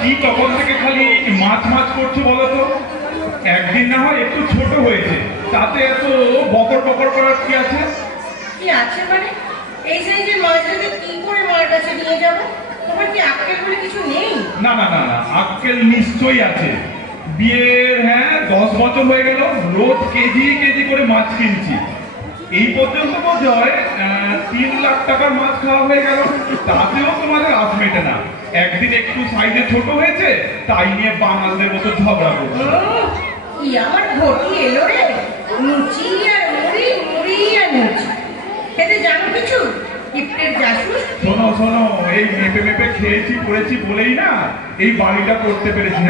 কি তখন থেকে খালি মাছ মাছ করছো বলো তো? একদিন না হয় একটু ছোট হয়েছে, তাতে এত বকর বকর করার কি আছে? কি আছে মানে? এই যে মাছটাকে কি করে মার কাছে নিয়ে যাবো? তোমার কি আক্কেল বলে কিছু নেই? না না না না, আক্কেল নিশ্চয়ই আছে। বিয়ের 10 বছর হয়ে গেল, রোজ কেজি কেজি করে মাছ কিনছি। এই পর্যন্ত বোধ হয় 3 লাখ টাকার মাছ খাওয়া হয়ে গেল, তাতেও তোমাদের আশ মেটে না। একদিন একটু সাইজে ছোট হয়েছে, তাই নিয়ে বাঙালদের মতো ঝগড়া করছে। কি আমার ঘটি এলো রে, লুচি আর মুড়ি, মুড়ি আর লুচি। খেতে জানো কিছু? গিফটের জাসুস। শোনো শোনো, এই মেপে মেপে খেয়েছি পড়েছি বলেই না এই বাড়িটা করতে পেরেছি।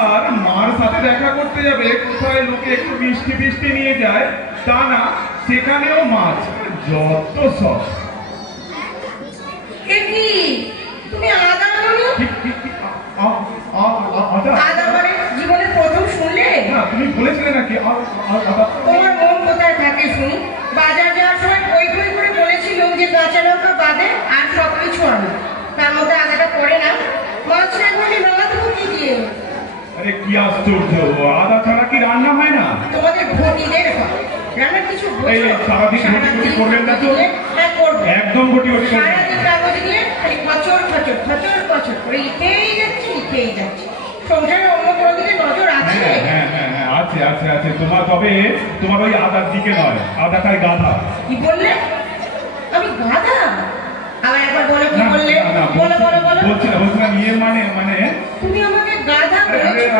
আর মার সাথে দেখা করতে যাবে, কোথায় লোকে একটু মিষ্টি ফিষ্টি নিয়ে যায়, তা না, সেখানেও মাছ। যত সব। কি তুমি আদা বলো? আদা মানে জীবনে প্রথম শুনলে? না, তুমি বলেছিলে নাকি তোমার মন কোথায় থাকে শুনি? বাজার যাওয়ার সময় বই বই করে বলেছিল যে কাঁচা লঙ্কা বাদে আর সবকিছু আনো, তার মধ্যে আদাটা পড়ে না। মাছটা একবারে রান্না দেবো কি দিয়ে? আরে কি আশ্চর্য, আদা ছাড়া কি রান্না হয় না? তোমাদের ঘটিদের হয় রান্নার কিছু। সারাদিন ঘটি ঘটি করবেন না তো? হ্যাঁ করবো, একদম ঘটি ঘটি সারাদিন কাগজ দিয়ে খালি খচর খচর খচর খচর করে লিখেই যাচ্ছি। সংসারে অন্য কোনো দিকে নজর আছে? হ্যাঁ আছে আছে আছে। তোমার ওই আদার দিকে নয়, আদাটাই গাধা। কি বললে? আমি গাধা? আবার একবার বলো, কি বললে? বলো বলো বলো। বলছিলাম ইয়ে মানে তুমি আমাকে গাধা বলেছো?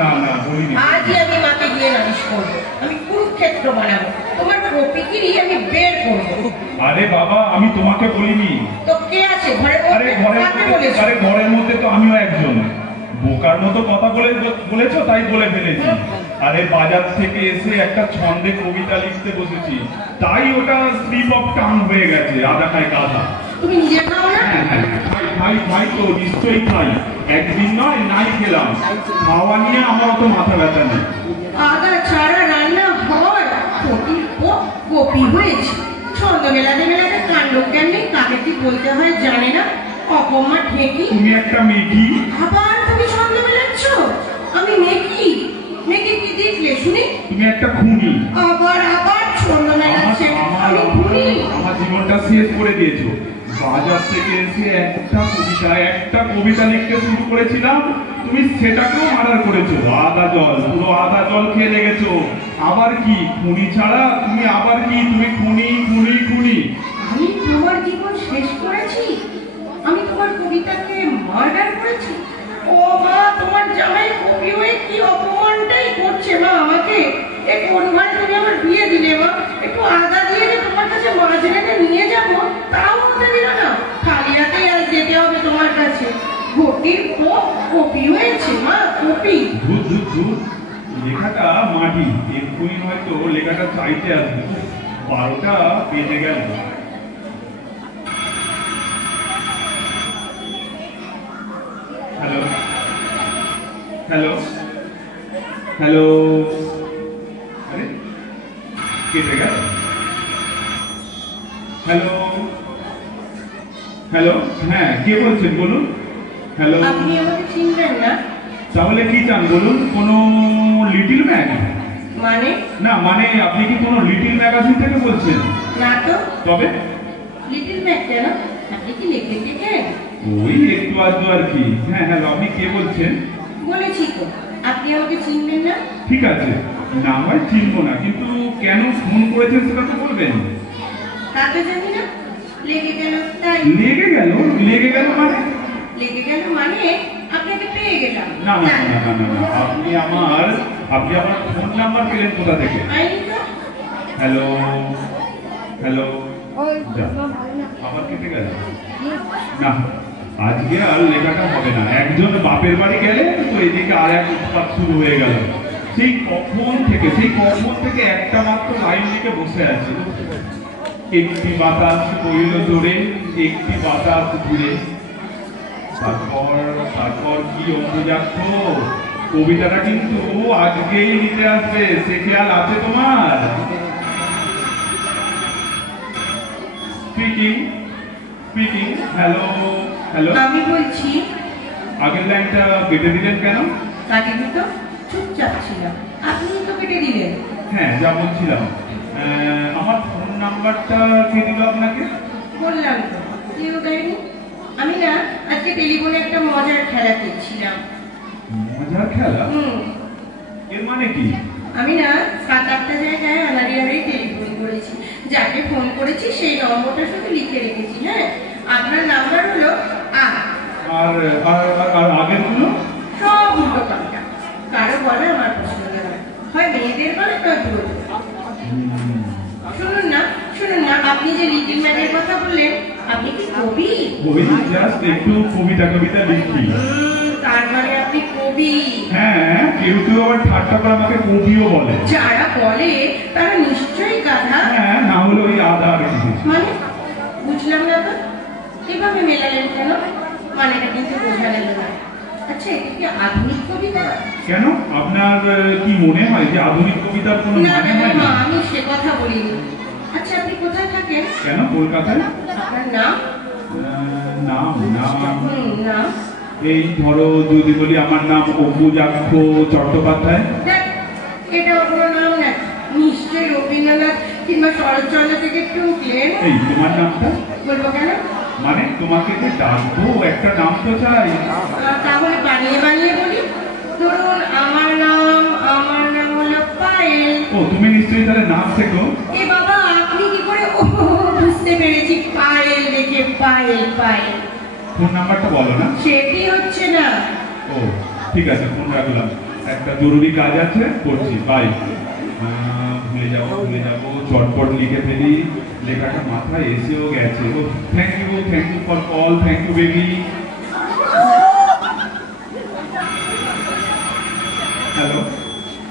না বলিনি। আজই আমি মাকে গিয়ে নালিশ করবো, আমি কুরুক্ষেত্র বানাবো, তোমার প্রপিকিরি আমি বের করবো। আরে বাবা, আমি তোমাকে বলিনি তো কে আছে ঘরের মধ্যে? ঘরের মধ্যে তো আমিও একজন। বোকার মতো কথা বলেছো, তাই বলে ফেলেছি। আরে বাজার থেকে এসে একটা ছন্দে কবিতা লিখতে বসেছি, তাই ওটা স্লিপ অফ টাং হয়ে গেছে। আদা খাই গাধা। তুমি নিজে খাও না? খাই তো, নিশ্চয়ই খাই। একদিন নয়, নাই খেলাম। খাওয়া নিয়ে আমার অত মাথা ব্যথা নেই। আদা ছাড়া রান্না হয়? কপি হয়েছে। ছন্দ মেলাতে কাণ্ড জ্ঞান নেই, কাকে কি বলতে হয় জানে না, অপমা ঠেকি। তুমি একটা মেকি। আবার তুমি ছন্দ মেলাচ্ছ? আমি মেকি? মেকি কি দেখলে শুনি? তুমি একটা খুনি। আবার ছন্দ মেলাচ্ছে। আমি খুনি? আমার জীবনটা শেষ করে দিয়েছো। বাজার থেকে এসে একটা কবিতা লিখতে শুরু করেছিলাম, তুমি সেটাকেও মার্ডার করেছো। পুরো আদা জল খেয়ে লেগেছো। আবার কি খুনি ছাড়া তুমি আবার কি? তুমি খুনি। আমি তোমার জীবন শেষ করেছি? আমি তোমার কবিতাকে মার্ডার করেছি? ও মা, তোমার জামাই কবি হয়ে কি অপমানটাই করছে মা আমাকে। এ কোন ঘরে তুমি আমার বিয়ে দিলে মা? একটু আদা দিয়ে যে তোমার কাছে মাছ রেখে নিয়ে যাবো, তাও হতে দিল না। খালি হাতেই আজ যেতে হবে তোমার কাছে। ঘটির কপি হয়েছে মা, কপি। লেখাটা মাটি, এক্ষুনি হয়তো লেখাটা চাইতে আসবে। 12টা বেজে গেল। হ্যালো। আরে কেটে গেল। হ্যালো, হ্যাঁ কে বলছেন বলুন? হ্যালো। আপনি আমাকে চিনবেন না? তাহলে কি চান বলুন? কোনো লিটল ম্যাগ? মানে? না মানে আপনি কি কোনো লিটল ম্যাগাজিন থেকে বলছেন? না তো। তবে লিটল ম্যাগ কেন? আপনি কি লিখেছেন? ওই একটু আধটু আর কি। হ্যাঁ, আপনি কে বলছেন? বলেছি তো, আপনি আমাকে চিনবেন না। ঠিক আছে, না হয় চিনবো না, কিন্তু কেন ফোন করেছেন সেটা তো বলবেন। তা তো জানি না, লেগে গেল তাই। লেগে গেল মানে? লেগে গেল মানে আপনাকে পেয়ে গেলাম। না, আপনি আমার ফোন নাম্বার পেলেন কোথা থেকে? হ্যালো। আবার কেটে গেল। না, আজকে আর লেখাটা হবে না। একজন বাপের বাড়ি গেলে তো এদিকে আর এক উৎপাত শুরু হয়ে গেল। সেই কখন থেকে একটা মাত্র লাইন লিখে বসে আছে। একটি বাতাস বইল জোরে, একটি বাতাস ঘুরে। তারপর কি অন্তর্জাত কবিতাটা কিন্তু আজকেই নিতে আসবে, সে খেয়াল আছে তোমার? স্পিকিং। হ্যালো। আমি বলছি। আগের লাইনটা কেটে দিলেন কেন? কাটিনি তো, চুপচাপ ছিলাম, আপনি তো কেটে দিলেন। হ্যাঁ, যা বলছিলাম, আমার ফোন নাম্বারটা কে দিল আপনাকে? বললাম তো, কেউ দেয়নি। আমি না আজকে টেলিফোনে একটা মজার খেলা খেলছিলাম। মজার খেলা? এর মানে কি? আমি না 7-8টা জায়গায় আনাড়ি টেলিফোন করেছি, যাকে ফোন করেছি সেই নম্বরটা শুধু লিখে রেখেছি। হ্যাঁ, আপনার নাম্বার হলো আর আর আগের গুলো সব উল্টো পাল্টা। কারো বলে আমার পছন্দ নয়, হয় মেয়েদের বলে নয় পুরো। শুনুন না, আপনি যে লিটিল ম্যানের কথা বললেন, আপনি কি কবি? ওই জাস্ট একটু কবিতা লিখি। তার মানে আপনি কবি? হ্যাঁ, কেউ আবার ঠাট্টা করে আমাকে কবিও বলে। যারা বলে তারা নিশ্চয়ই গাধা। হ্যাঁ, না হলে ওই আধা আর কি। মানে বুঝলাম না তো, এভাবে মেলালেন কেন? মানেটা কিন্তু বোঝা গেল না। আচ্ছা, এটা কি আধুনিক কবিতা? কেন, আপনার কি মনে হয় যে আধুনিক কবিতার কোনো মানে হয় না? আমি সে কথা বলিনি। আচ্ছা, আপনি কোথায় থাকেন? কেন, কলকাতায়। আপনার নাম? নাম নাম এই ধরো, যদি বলি আমার নাম অম্বুজাক্ষ চট্টোপাধ্যায়। এটা কোনো নাম না, নিশ্চয়ই রবীন্দ্রনাথ কিংবা শরৎচন্দ্র থেকে টুকলেন। এই তোমার নামটা বলবো কেন? মানে তোমাকে যে ডাকবো, একটা নাম তো চাই। তাহলে বানিয়ে বলি। ধরুন আমার নাম হলো পায়েল। ও, তুমি নিশ্চয়ই তাহলে নাম শেখো। এ বাবা, আপনি কি করে? ও, বুঝতে পেরেছি, পায়েল দেখে পায়েল। ফোন নাম্বারটা বলো না। সেটি হচ্ছে না। ও, ঠিক আছে, ফোন রাখলাম, একটা জরুরি কাজ আছে, করছি, বাই। ভুলে যাবো, চটপট লিখে ফেলি, লেখাটা মাথায় এসেও গেছে। ও, thank you for call, thank you baby.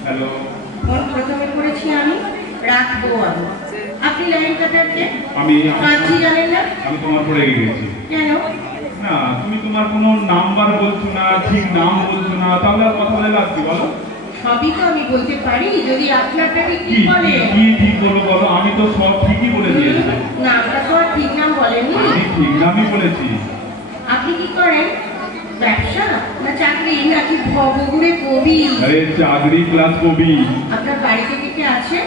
Hello. Phone প্রথমে করেছি আমি, রাখবো আমি। আপনি লাইন কাটারকে আমি কাজই জানেন না? আমি তোমার পরে এগিয়ে গেছি। কেন? না, তুমি তোমার কোনো নাম্বার বলছো না, ঠিক নাম বলছো না, তাহলে আর কথা বলে লাভ কি বলো? সবই তো আমি বলতে পারি, যদি আপনারটাকে কি বলে। কি ঠিক বলো, আমি তো সব ঠিকই বলে দিয়েছি। নামটা তো আর ঠিক নাম বলেননি। আমি ঠিক নামই বলেছি। আপনি কি করেন? ব্যবসা না চাকরি, নাকি ভবঘুরে কবি? আরে, চাকরি প্লাস কবি। আপনার বাড়িতে কে আছে?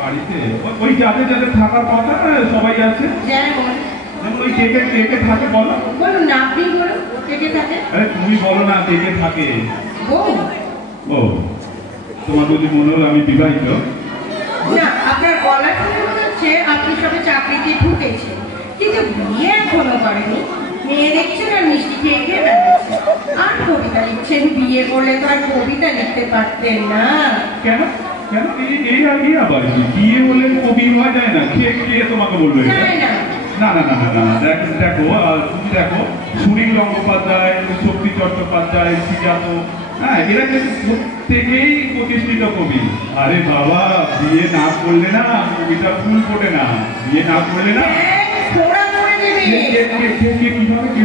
বাড়িতে ওই যাদের থাকার কথা সবাই আছে। যেমন ওই কে থাকে বলো। বলুন না, আপনি বলুন কে থাকে। আরে, তুমি বলো না কে থাকে। ও, তোমার যদি মনে হলো আমি বিবাহিত। না, আপনার গলা শুনে মনে হচ্ছে আপনি সবে চাকরিতে ঢুকেছেন, কিন্তু বিয়ে এখনো করেনি। মেয়ে দেখছেন আর মিষ্টি খেয়ে বেড়াচ্ছে, আর কবিতা লিখছেন। বিয়ে করলে তো আর কবিতা লিখতে পারতেন না। কেন এই আবার কি? বিয়ে হলে কবি হওয়া যায় না? কে তোমাকে বললো এটা? না, দেখো তুমি দেখো, সুনীল গঙ্গোপাধ্যায়, শক্তি চট্টোপাধ্যায়, শ্রীজাত, হ্যাঁ, এরা কিন্তু প্রত্যেকেই প্রতিষ্ঠিত কবি। আরে বাবা, বিয়ে না করলে না কবিতা ফুল ফোটে না। বিয়ে না করলে না।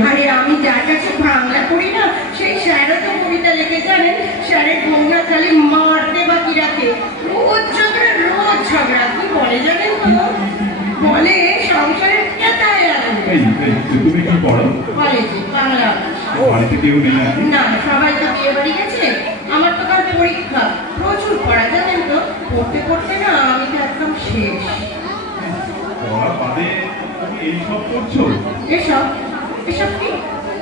আরে, আমি যার কাছে বাংলা করি না, সেই স্যারও তো কবিতা লিখে জানেন। স্যারের বউরা খালি মারতে বাকি রাখে, রোজ ঝগড়া। কি বলে জানেন তো? বলে সংসারের কেতায় আছে। তুমি কি পড়ো? কলেজে বাংলা। বাড়িতে কেউ নেই না, সবাই তো বিয়ে বাড়ি গেছে। আমার তো কাল পরীক্ষা, প্রচুর পড়া জানেন তো। পড়তে না আমি তো একদম শেষ। পড়া বাদে তুমি এইসব করছো? এসব কি?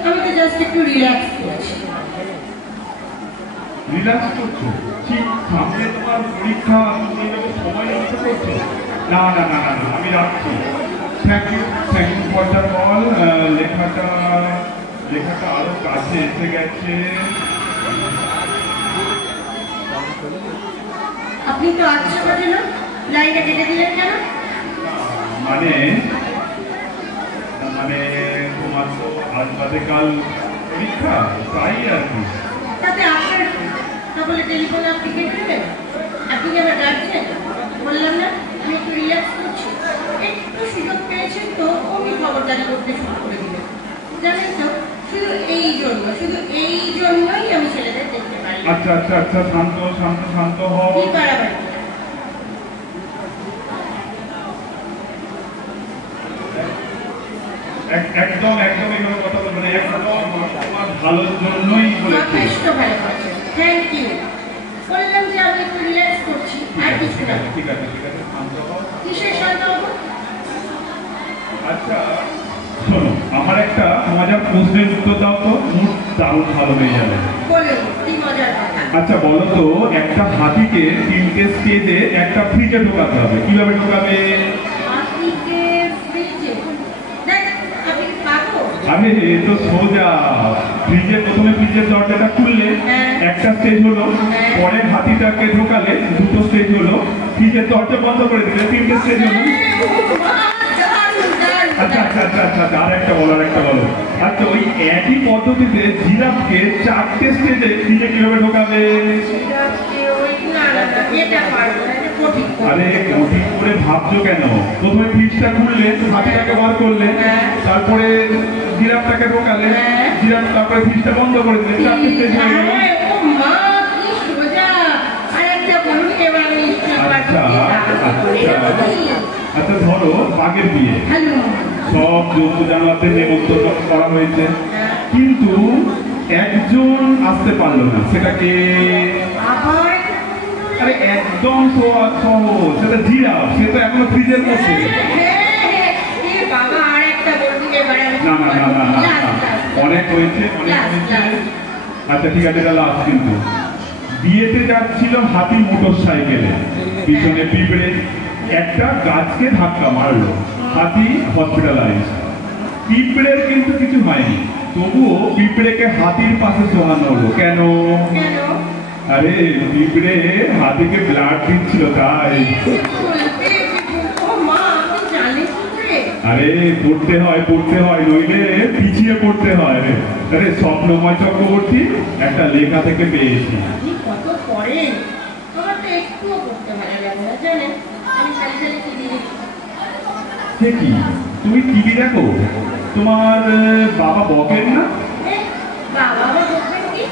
আমি তো জাস্ট একটু রিল্যাক্স করছি। রিল্যাক্স করছো? ঠিক সামনে তোমার পরীক্ষা, তুমি এভাবে সময় নষ্ট করছো। না, আমি রাখছি। Thank you for the call. লেখাটা আরো কাছে এসে গেছে। আপনি তো আচ্ছা করে না, লাইনটা কেটে দিলেন কেন? মানে তোমার তো আজ বাদে কাল পরীক্ষা, তাই আর কি। তাতে আপনার, তাহলে টেলিফোনে আপনি কেটে দেবেন? আপনি কি আমার ডাকছেন? বললাম না আমি একটু রিল্যাক্স করছি। একটু সুযোগ পেয়েছেন তো অমনি খবরদারি করতে শুরু করে দিলেন। জানেন তো, শুধু এই জন্যই আমি ছেলেদের দেখতে পারি। আচ্ছা, শান্ত হও। কি বাড়াবাড়ি? একদম এভাবে কথা বলবে না। একদম তোমার ভালোর জন্যই বলেছি। যথেষ্ট ভালো করছেন, থ্যাংক ইউ। বললাম যে আমি একটু রিল্যাক্স করছি, আর কিছু না। ঠিক আছে শান্ত হও। কিসের শান্ত হবো? আচ্ছা শোনো, আমার একটা মজার প্রশ্নের উত্তর দাও তো, মুড দারুণ ভালো হয়ে যাবে। বলুন, কি মজার কথা। আচ্ছা বলো তো, একটা হাতিকে 3টে স্টেজে একটা ফ্রিজে ঢোকাতে হবে, কিভাবে ঢোকাবে? হাতিকে ফ্রিজে? দেখ, আপনি পাগল। আরে এ তো সোজা। প্রথমে ফ্রিজের দরজাটা খুললে হ্যাঁ। একটা স্টেজ হলো, হ্যাঁ। পরে হাতিটাকে ঢোকালে 2টো স্টেজ হলো, ফ্রিজের দরজা বন্ধ করে দিলে 3টে স্টেজ হলো। আর একটা বলো। আচ্ছা ওই একই পদ্ধতিতে জিরাফকে 4টে স্টেজে ফ্রিজে কিভাবে ঢোকাবে? আরে কঠিন করে ভাবছো কেন? প্রথমে ফ্রিজটা খুললে, হাতিটাকে বার করলে, তারপরে জিরাফটাকে ঢোকালে, জিরাফ তারপরে ফ্রিজটা বন্ধ করে দিলে, 4টে স্টেজ হয়ে গেল। আচ্ছা ধরো বাঘের বিয়ে, সব জন্তু জানোয়ারদের নেমন্তন্ন করা হয়েছে, কিন্তু একজন আসতে পারলো না, সেটাকে আরে একদম সহজ, সেটা জিরাফ, সে তো এখনো ফ্রিজের মধ্যে। না অনেক হয়েছে। আচ্ছা ঠিক আছে, এটা লাস্ট। কিন্তু বিয়েতে যাচ্ছিল হাতি মোটর সাইকেলে, পিছনে পিঁপড়ে একটা গাছকে ধাক্কা মারলো, হাতি হসপিটালাইজ। পিঁপড়ের কিন্তু কিছু হয়নি, তবুও পিঁপড়েকে হাতির পাশে শোয়ানো হলো কেন? আরে পিঁপড়ে হাতিকে ব্লাড দিচ্ছিল তাই। আরে পড়তে হয় নইলে পিছিয়ে পড়তে হয়। আরে স্বপ্নময় চক্রবর্তী একটা লেখা থেকে পেয়েছি। কত পড়েন, আমার তো একটুও পড়তে ভালো লাগে না জানেন, আমি খালি টিভি দেখি। সে কি, তুমি টিভি দেখো? তোমার বাবা বকেন না? বাবা বকবেন কি?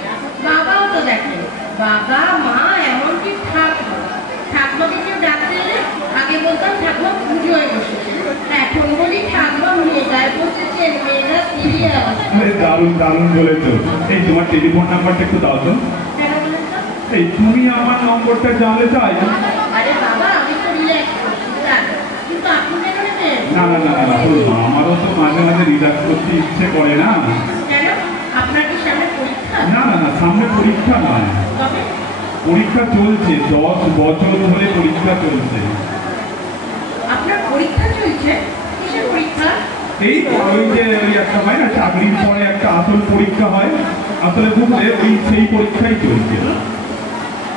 বাবাও তো দেখেন, বাবা মা এমনকি ঠাকুমাকে কেউ ডাকতে এলে আগে বলতাম ঠাকুমা পুজোয় বসেছে, এখন বলি ঠাকুমা মেয়েটায় বসেছে, মেয়েটা সিরিয়াল। দারুণ বলেছো। এই তোমার টেলিফোন নাম্বারটা একটু দাও তো। কেন বলেন তো? এই তুমি আমার নম্বরটা জানলে চাই? আরে বাবা, আমি তো রিল্যাক্স করছি, কিন্তু আপনি কেন নেবেন? না আমারও তো মাঝে রিল্যাক্স করতে ইচ্ছে করে না। কেন, আপনার কি সামনে পরীক্ষা? না সামনে পরীক্ষা নয়, তবে পরীক্ষা চলছে, 10 বছর ধরে পরীক্ষা চলছে। আপনার পরীক্ষা চলছে? কিসের পরীক্ষা? এই ওই একটা হয় না, চাকরির পরে একটা আসল পরীক্ষা হয়, আসলে বুঝলে সেই পরীক্ষাই চলছে।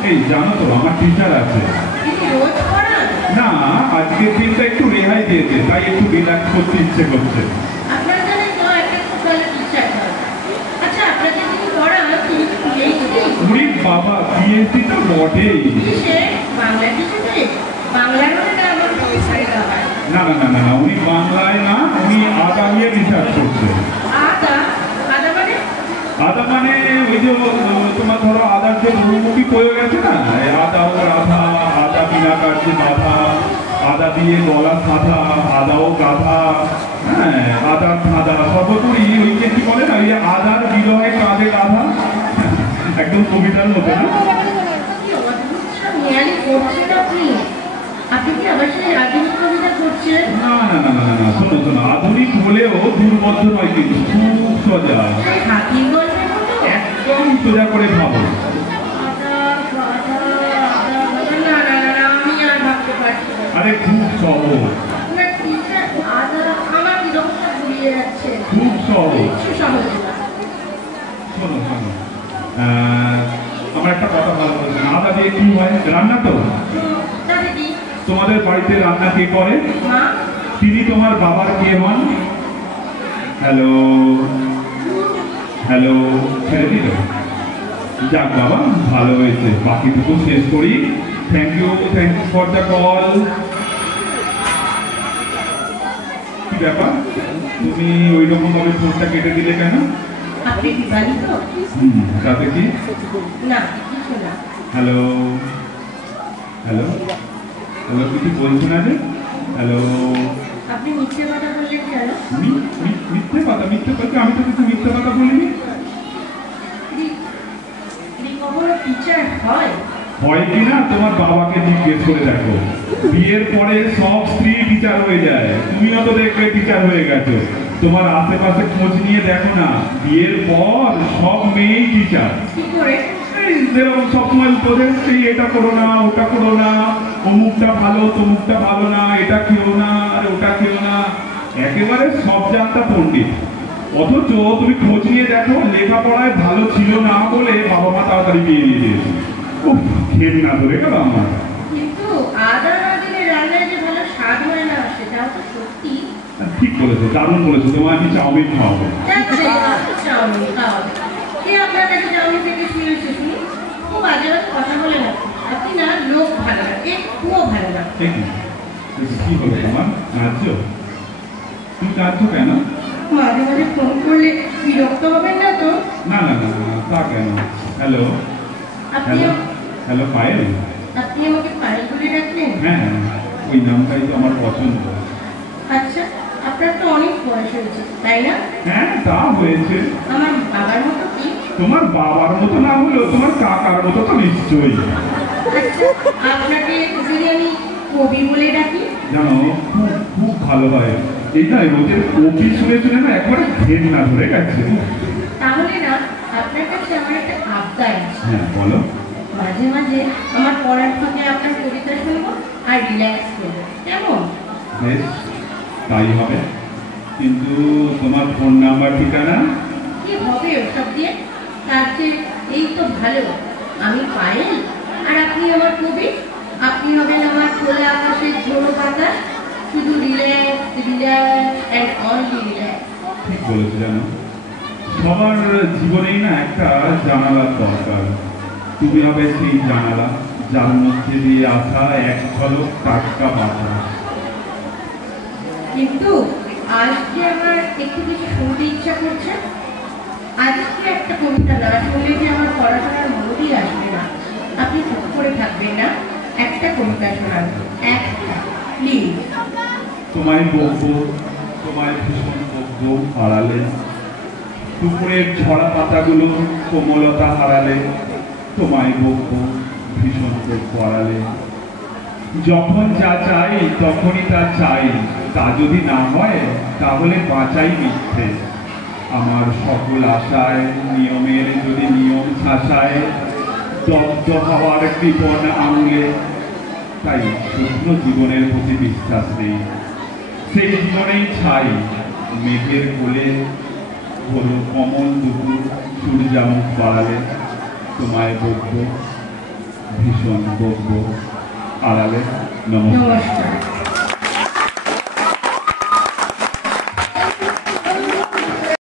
এই জানো তো আমার টিচার আছে। কিন্তু রোজ পড়ান? না, আজকের দিনটা একটু রেহাই দিয়েছে, তাই একটু রিল্যাক্স করতে ইচ্ছে করছে। আপনার জানেন তো একটা খুব ভালো টিচার হয়। আচ্ছা, আপনাকে যিনি পড়ান তিনি কি পিএইচডি? উনি বাবা পিএইচডি তো বটেই। কিসে? বাংলা টিচারে? বাংলার মধ্যে আমার পরীক্ষা হয়। না উনি বাংলায় না, উনি আদা নিয়ে রিসার্চ করছে। আদা মানে? আদা মানে ওই যে তোমার ধরো আদার যে বহুমুখী প্রয়োগ আছে না, আদা ও রাধা, আদা বিনা কার্যে বাধা, আদা দিয়ে গলা সাধা, আদাও গাধা, হ্যাঁ আদার ধাঁধা, সর্বোপরি ওই যে কি বলে না, ওই আদার বিরহে কাঁধে গাধা, একদম কবিতার মতো না? কি অদ্ভুত সব নিয়ালি করছেন আপনি। আপনি কি আমার সাথে আধুনিক কবিতা করছেন? না শোনো, আধুনিক হলেও দুর্বোধ্য নয়, কিন্তু খুব সোজা, হাতির গল্পের মতো একদম সোজা করে ভাবো। আমি আর ভাবতে পারছি না। আরে খুব সহজ, আপনার টিচার আদা আমার বিরক্ত ঘুরিয়ে যাচ্ছে। খুব সহজ। কিছু সহজ না। শোনো আমার একটা কথা ভালো বলছেন, আদা দিয়ে কি হয়? রান্না তো। তাহলে কি? তোমাদের বাড়িতে রান্না কে করে? মা। তিনি তোমার বাবার কে হন? হ্যালো ছেড়ে দিল। যাক বাবা, ভালো হয়েছে, বাকিটুকু শেষ করি। Thank you for the call. কি ব্যাপার, তুমি ওই রকম ভাবে ফোনটা কেটে দিলে কেন? আপনি বিবাহিত? তাতে কি? না কিছু না। হ্যালো কিছু বলছো না যে? হ্যালো, আপনি মিথ্যে কথা বললেন কেন? মিথ্যে কথা? আমি তো কিছু মিথ্যে কথা বলিনি। টিচার হয়? হয় কিনা তোমার বাবাকে জিজ্ঞেস করে দেখো। বিয়ের পরে সব স্ত্রী টিচার হয়ে যায়, তুমিও তো দেখবে টিচার হয়ে গেছো। তোমার আশেপাশে খোঁজ নিয়ে দেখো না, বিয়ের পর সব মেয়েই টিচার। কি করে? এই যেরকম সবসময় উপদেশ, এই এটা করো না, ওটা করো না, অমুকটা ভালো, তমুকটা ভালো না, এটা খেও না, আর ওটা খেও না, একেবারে সব জানতা পণ্ডিত। অথচ তুমি খোঁজ নিয়ে দেখো, লেখাপড়ায় ভালো ছিল না বলে বাবা মা তাড়াতাড়ি বিয়ে দিয়ে দিয়েছে। উফ, ঘেন্না ধরে গেল আমার। কিন্তু আদা না দিলে রান্নায় যে ভালো স্বাদ হয় না, সেটাও তো সত্যি। ঠিক বলেছো, দারুণ বলেছো। তোমার আমি চাউমিন খাওয়াবো। যাচ্ছে, চাউমিন খাওয়াবে। কে আপনার কাছে চাউমিন থেকে শুনেছে শুনি? খুব বাজে বাজে কথা বলে না। আপনি না লোক ভালো না, একটুও ভালো না। ঠিক না? কি হলো তোমার, কাঁদছো? তুমি কাঁদছো কেন? মাঝে মাঝে ফোন করলে বিরক্ত হবেন না তো? না না না না, তা কেন? হ্যালো আপনি হ্যালো হ্যালো পায়েল। আপনি আমাকে পায়েল বলে ডাকলেন? হ্যাঁ, ওই নামটাই তো আমার পছন্দ। আচ্ছা, আপনার তো অনেক বয়স হয়েছে, তাই না? হ্যাঁ, তা হয়েছে। আমার বাবার মতো কি? তোমার বাবার মতো না হলেও তোমার কাকার মতো তো নিশ্চয়ই। আচ্ছা, আপনাকে যদি আমি কবি বলে ডাকি? জানো, খুব খুব ভালো হয়। এইটা রোজের কপি শুনে শুনে না একবারে ঘেন্না ধরে গেছে। তাহলে না আপনার কাছে আমার একটা আবদার আছে। হ্যাঁ, বলো। মাঝে মাঝে আমার পড়ার ফাঁকে আপনার কবিতা শুনবো আর রিল্যাক্স করবো, কেমন? বেশ, তাই হবে। কিন্তু তোমার ফোন নাম্বার, ঠিকানা? কি হবে ওসব দিয়ে? তার চেয়ে এই তো ভালো, আমি পায়েল আর আপনি আমার কবি। আপনি হবেন আমার খোলা আকাশের ঝোড়ো বাতাস, শুধু relax relax and only relax. ঠিক বলেছো। জানো, সবার জীবনেই না একটা জানালার দরকার। তুমি হবে সেই জানালা, যার মধ্যে দিয়ে আসা এক ঝলক টাটকা বাতাস। কিন্তু আজ যে আমার একটু কিছু শুনতে ইচ্ছা করছে। আজকে একটা কবিতা না শুনলে যে আমার পড়াশোনার মনোই আসবে না। আপনি চুপ করে থাকবেন না, একটা কবিতা শোনান, একটা প্লিজ। তোমায় বকবো, তোমায় ভীষণ বকবো হারালে। দুপুরের ঝরা পাতাগুলো কোমলতা হারালে। তোমায় বকবো, ভীষণ বকবো হারালে। যখন যা চাই তখনই তা চাই, তা যদি না হয় তাহলে বাঁচাই মিথ্যে। আমার সকল আশায় নিয়মের যদি নিয়ম শাসায়, দগ্ধ হওয়ার কৃপণ আঙুলে। তাই শুদ্ধ জীবনের প্রতি বিশ্বাস নেই, সেই জীবনেই ছাই। মেঘের কোলে হলো কমল দুপুর, সূর্যামুখ বাড়ালে। তোমায় বকবো, ভীষণ বকবো আড়ালে। নমস্কার। নমস্কার।